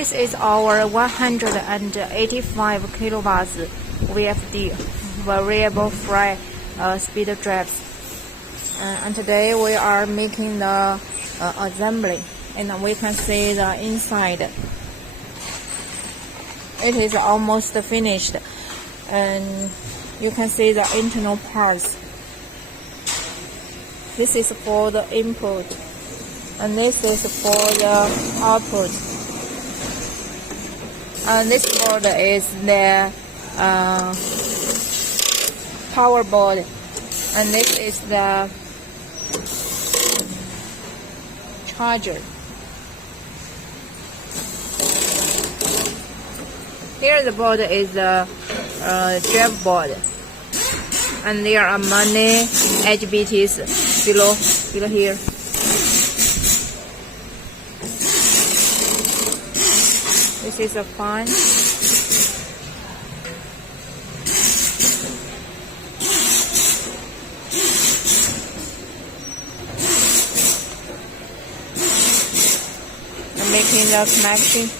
This is our 185 kilowatts VFD variable free speed drives. And today we are making the assembly, and we can see the inside. It is almost finished, and you can see the internal parts. This is for the input, and this is for the output. And this board is the power board, and this is the charger. Here the board is the drive board, and there are many HBTs below here. This is a fan. I'm making the connection.